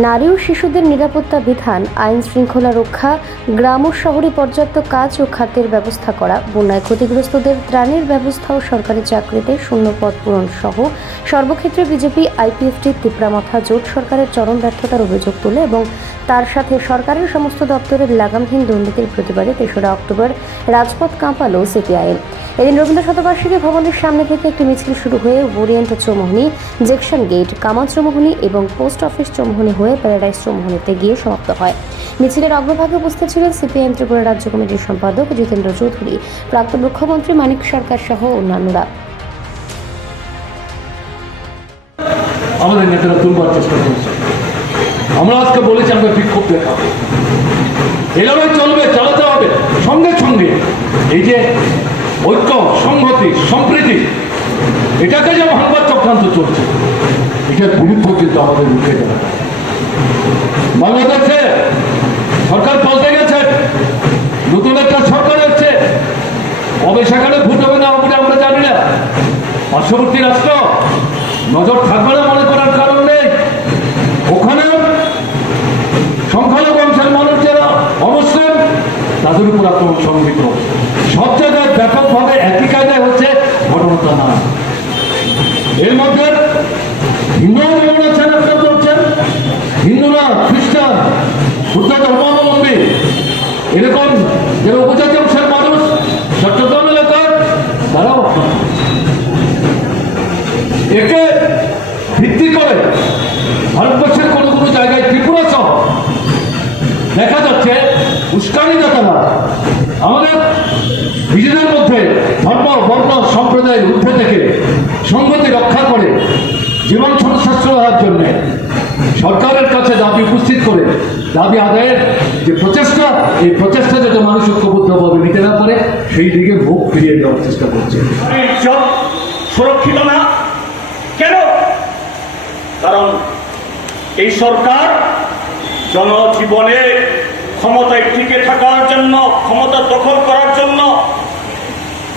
নারী ও শিশুদের নিরাপত্তা বিধান, আইন শৃঙ্খলা রক্ষা, গ্রাম ও শহরে পর্যাপ্ত কাজ ও খাদ্যের ব্যবস্থা করা, বন্যায় ক্ষতিগ্রস্তদের ত্রাণের ব্যবস্থা ও সরকারি চাকরিতে শূন্য পদ পূরণ সহ সর্বক্ষেত্রে বিজেপি, আইপিএফটি, তিপ্রামাথা জোট সরকারের চরম ব্যর্থতার অভিযোগ তোলে এবং তার সাথে সরকারের সমস্ত দপ্তরের লাগামহীন দুর্নীতির প্রতিবাদে তেসরা অক্টোবর রাজপথ কাঁপালো সিপিআইএম। এদিন রবীন্দ্র শতবার্ষিকী ভবনের সামনে থেকে একটি মিছিল শুরু হয়ে Orient Chowmuhani, Jackson gate, Kamal Chowmuhani এবং পোস্ট অফিস চৌমোহনী হয়ে প্যারাডাইস চৌমোহনীতে গিয়ে সমাপ্ত হয়। মিছিলের অগ্রভাগে উপস্থিত ছিলেন সিপিআইএম ত্রিপুরা রাজ্য কমিটির সম্পাদক জিতেন্দ্র চৌধুরী, প্রাক্তন মুখ্যমন্ত্রী মানিক সরকার সহ অন্যান্যরা। আমাদের নেতারা তুলবার চেষ্টা করছে। আমরা আজকে বলেছি, আমরা বিক্ষোভ দেখাবো। এভাবে চলবে, চালাতে হবে, সঙ্গে সঙ্গে। এই যে ঐক্য, সংহতি, সম্প্রীতি, এটাকে যে ভাঙবার চক্রান্ত চলছে। এটার বিরুদ্ধে কিন্তু আমাদের উঠে যাবে বাংলাদেশে সরকার পাল্টে গেছে নতুন একটা সরকার হচ্ছে কবে সেখানে ভোট হবে না হবে আমরা জানি না। পার্শ্ববর্তী রাষ্ট্র নজর থাকবে না মনে করার কারণ নেই। ওখানে সংখ্যালঘু অংশের মানুষ যারা অমুসলিম তাদের উপর আক্রমণ সংগঠিত সব যারা উপজাতি অংশের মানুষ চট্টগ্রাম এলাকার তারাও একে ভিত্তি করে ভারতবর্ষের কোনো কোনো জায়গায় ত্রিপুরা সহ দেখা যাচ্ছে উস্কানিদাতারা আমাদের নিজেদের মধ্যে ধর্ম, বর্ণ সম্প্রদায়ের ঊর্ধ্বে থেকে সংগতি রক্ষা করে জীবন সাশ্রয় হওয়ার জন্যে সরকারের কাছে দাবি উপস্থিত করে দাবি আদায়ের যে প্রচেষ্টা, এই প্রচেষ্টা যাতে মানুষ ঐক্যবদ্ধভাবে নিতে না পারে, সেই দিকে মুখ ফিরিয়ে দেওয়ার চেষ্টা করছে। সুরক্ষিত না। কেন? কারণ এই সরকার জনজীবনে ক্ষমতায় টিকে থাকার জন্য, ক্ষমতা দখল করার জন্য,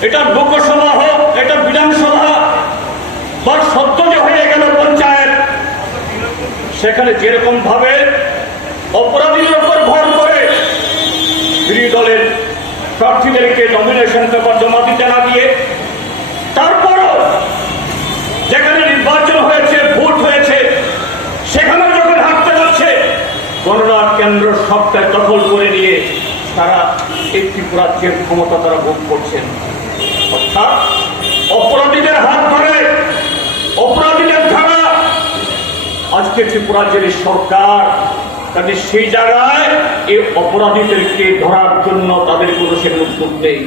এটা লোকসভা হোক, এটা বিধানসভা বা সত্য যে হয়ে গেল পঞ্চায়েত, সেখানে যেরকম ভাবে অপরাধীদের উপর ভর করে বিরোধী দলের প্রার্থীদেরকে নমিনেশন পেপার জমা দিতে না দিয়ে তারপরও যেখানে নির্বাচন হয়েছে, ভোট হয়েছে, সেখানে যখন হাঁটতে যাচ্ছে গণনার কেন্দ্র সবটাই দখল করে নিয়ে তারা এই ত্রিপুরাজ্যের ক্ষমতা তারা ভোগ করছেন। অর্থাৎ অপরাধীদের হাত ধরে, অপরাধীদের ধারা, আজকে ত্রিপুরাজ্যের সরকার তাদের সেই জায়গায় এই অপরাধীদেরকে ধরার জন্য তাদের কোনো সে উদ্যোগ নেই।